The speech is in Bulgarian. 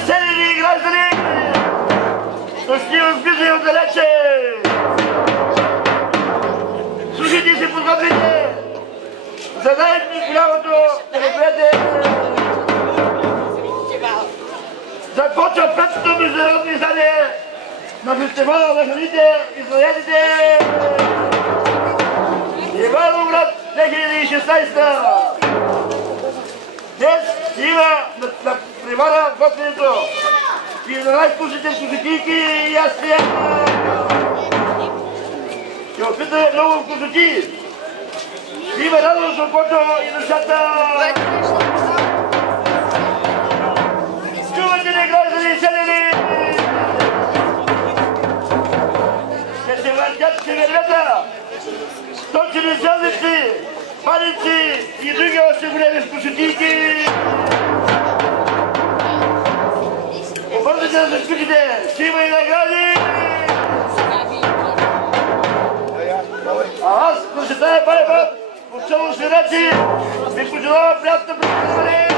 Веселени граждани, дошли от близо и отдалече! Слушайте се, подготвите за най-голямото мероприятие. Започва петото международно издание на фестивала на храните и заедите Ивайловград 2016. Днес има на привара готвенето и на най-вкусните вкусотийки и ястия. Ще опитаме много вкусоти. Има радост от окото и душата. Чувате ли, граждани, селени? Ще се въртят севервета, точени селници, паници и други още големи вкусотийки. Обърнете да се скучите, ще има и награди. А аз, прочитая Байба, от село Свираци, ви пожелавам приятно представяне.